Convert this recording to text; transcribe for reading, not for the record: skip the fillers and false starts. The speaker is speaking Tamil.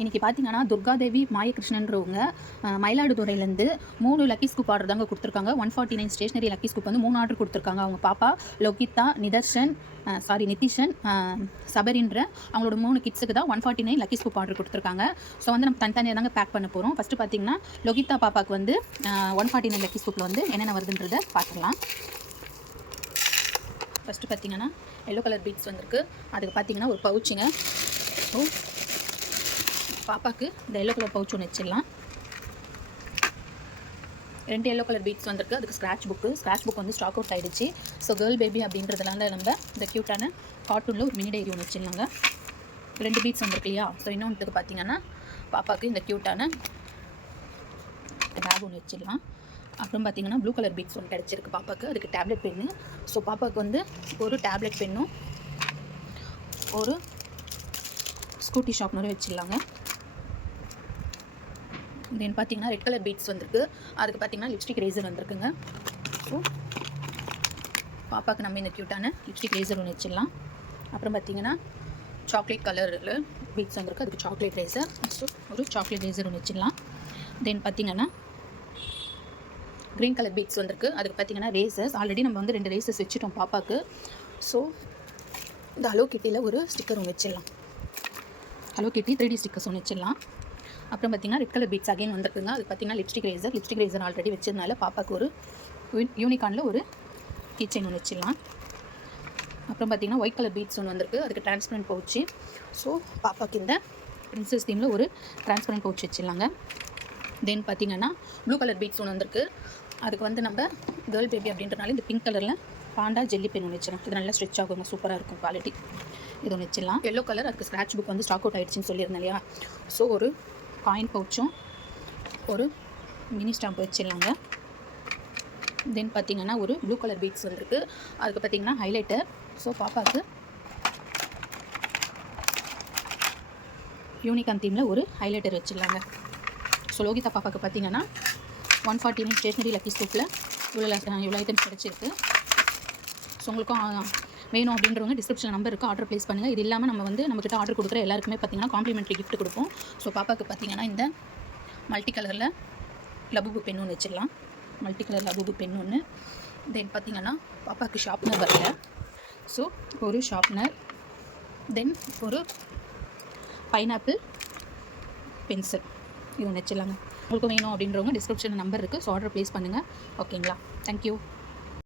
இன்றைக்கி பார்த்தீங்கன்னா துர்காதேவி மாயகிருஷ்ணன்றவங்க மயிலாடுதுறையிலேருந்து 3 லக்கி ஸ்கூப் ஆர்டர் தாங்க கொடுத்துருக்காங்க. 149 ஸ்டேஷனரி லக்கி ஸ்கூப் வந்து 3 ஆர்டர் கொடுத்துருக்காங்க. அவங்க பாப்பா லோகிதா, நிதிஷன், சபரின்ற அவங்களோட 3 கிட்ஸுக்கு தான் 149 லக்கி ஸ்கூப் ஆர்டர் கொடுத்துருக்காங்க. ஸோ வந்து நம்ம தனித்தனியாக தாங்க பேக் பண்ண போகிறோம். ஃபஸ்ட்டு பார்த்தீங்கன்னா லோகிதா பாப்பாவுக்கு வந்து 149 லக்கி ஸ்கூப்பில் வந்து என்னென்ன வருதுன்றதை பார்த்துக்கலாம். ஃபஸ்ட்டு பார்த்தீங்கன்னா எல்லோ கலர் பீட்ஸ் வந்திருக்கு. அதுக்கு பார்த்தீங்கன்னா ஒரு பவுச்சுங்க. ஸோ பாப்பாவுக்கு இந்த எல்லோ கலர் பவுச் ஒன்று வச்சிடலாம். 2 எல்லோ கலர் பீட்ஸ் வந்திருக்கு. அதுக்கு ஸ்க்ராட்ச் புக் வந்து ஸ்டாக் அவுட் ஆகிடுச்சு. ஸோ கேர்ள் பேபி அப்படின்றதுனால நம்ம இந்த க்யூட்டான கார்ட்டூனில் ஒரு மினி டைரி ஒன்று வச்சிடலாங்க. 2 பீட்ஸ் வந்திருக்கு இல்லையா? ஸோ இன்னொன்றுக்கு பார்த்தீங்கன்னா பாப்பாவுக்கு இந்த க்யூட்டான பேக் ஒன்று வச்சிடலாம். அப்புறம் பார்த்தீங்கன்னா ப்ளூ கலர் பீட்ஸ் ஒன்று கிடச்சிருக்கு பாப்பாவுக்கு. அதுக்கு டேப்லெட் பென்னு. ஸோ பாப்பாவுக்கு வந்து ஒரு டேப்லெட் பென்னும் ஒரு ஸ்கூட்டி ஷார்ப்னரும் வச்சிடலாங்க. தென் பார்த்தீங்கன்னா ரெட் கலர் பீட்ஸ் வந்திருக்கு. அதுக்கு பார்த்தீங்கன்னா லிப்ஸ்டிக் ரேசர் வந்திருக்குங்க. ஸோ பாப்பாவுக்கு நம்ம இந்த க்யூட்டான லிப்ஸ்டிக் ரேசர் ஒன்று வச்சிடலாம். அப்புறம் பார்த்தீங்கன்னா சாக்லேட் கலரில் பீட்ஸ் வந்திருக்கு. அதுக்கு சாக்லேட் ரேசர். ஸோ ஒரு சாக்லேட் ரேசர் ஒன்று வச்சிடலாம். தென் பார்த்தீங்கன்னா க்ரீன் கலர் பீட்ஸ் வந்திருக்கு. அதுக்கு பார்த்தீங்கன்னா ரேசர்ஸ் ஆல்ரெடி நம்ம வந்து 2 ரேசர்ஸ் வச்சுட்டோம் பாப்பாவுக்கு. ஸோ இந்த ஹலோ கிட்டியில் ஒரு ஸ்டிக்கர் ஒன்று வச்சிடலாம். ஹலோ கிட்டி 3D ஸ்டிக்கர்ஸ் ஒன்று வச்சிடலாம். அப்புறம் பார்த்தீங்கன்னா ரெட் கலர் பீட்ஸ் அகைன் வந்திருக்குங்க. அது பார்த்தீங்கன்னா லிப்ஸ்டிக் ரேசர் ஆல்ரெடி வச்சதுனால பாப்பாவுக்கு ஒரு யூனிகார்னில் ஒரு கீச்செயின் ஒன்று வச்சிடலாம். அப்புறம் பார்த்தீங்கன்னா ஒயிட் கலர் பீட்ஸ் ஒன்று வந்திருக்கு. அதுக்கு டிரான்ஸ்பரண்ட் பவுச்சு. ஸோ பாப்பாவுக்கு இந்த பிரின்சஸ் தீமில் ஒரு டிரான்ஸ்பரண்ட் பவுச் வச்சிடலாங்க. தென் பார்த்தீங்கன்னா ப்ளூ கலர் பீட்ஸ் ஒன்று வந்திருக்கு. அதுக்கு வந்து நம்ம கேர்ள் பேபி அப்படின்றனால இந்த பிங்க் கலரில் பாண்டா ஜெல்லி பென் ஒன்று வச்சிடலாம். இது நல்லா ஸ்ட்ரெச் ஆகுங்க, சூப்பராக இருக்கும் குவாலிட்டி. இது ஒன்று வச்சிடலாம். எல்லோ கலர் அதுக்கு ஸ்க்ராட்ச் புக் வந்து ஸ்டாக் அவுட் ஆகிடுச்சின்னு சொல்லியிருந்தேன் இல்லையா? ஸோ ஒரு காயின் பவுச்சும் ஒரு மினி ஸ்டாம்ப் வச்சிடலாங்க. தென் பார்த்தீங்கன்னா ஒரு ப்ளூ கலர் பீட்ஸ் வந்துருக்கு. அதுக்கு பார்த்தீங்கன்னா ஹைலைட்டர். ஸோ பாப்பாவுக்கு யூனிகார்ன் தீமில் ஒரு ஹைலைட்டர் வச்சிடலாங்க. ஸோ லோகிதா பாப்பாவுக்கு பார்த்தீங்கன்னா 149 ஸ்டேஷனரி லக்கி ஸ்கூப்பில் இவ்வளோ ஐட்டம்ஸ் கிடச்சிருக்கு. ஸோ உங்களுக்கும் வேணும் அப்படின்றவங்க டிஸ்கிரிப்ஷன் நம்பர் இருக்குது, ஆர்டர் ப்ளேஸ் பண்ணுங்கள். இது இல்லாமல் நம்மக்கிட்ட ஆர்டர் கொடுக்குற எல்லாருக்குமே பார்த்தீங்கன்னா காம்ப்ளிமெண்ட்ரி கிஃப்ட் கொடுப்போம். ஸோ பாப்பாவுக்கு பார்த்தீங்கன்னா இந்த மல்டி கலரில் லபுபு பென் ஒன்று வச்சிடலாம். மல்டி கலர் லபுபு பென் ஒன்று. தென் பார்த்தீங்கன்னா பாப்பாவுக்கு ஷார்ப்னர் வரல. ஸோ ஒரு ஷார்ப்னர். தென் ஒரு பைனாப்பிள் பென்சில் இது ஒன்று வச்சிடலாங்க. உங்களுக்கு வேணும் அப்படின்றவங்க டிஸ்கிரிப்ஷன் நம்பர் இருக்குது. ஸோ ஆர்டர் ப்ளேஸ் பண்ணுங்கள். ஓகேங்களா? தேங்க்யூ.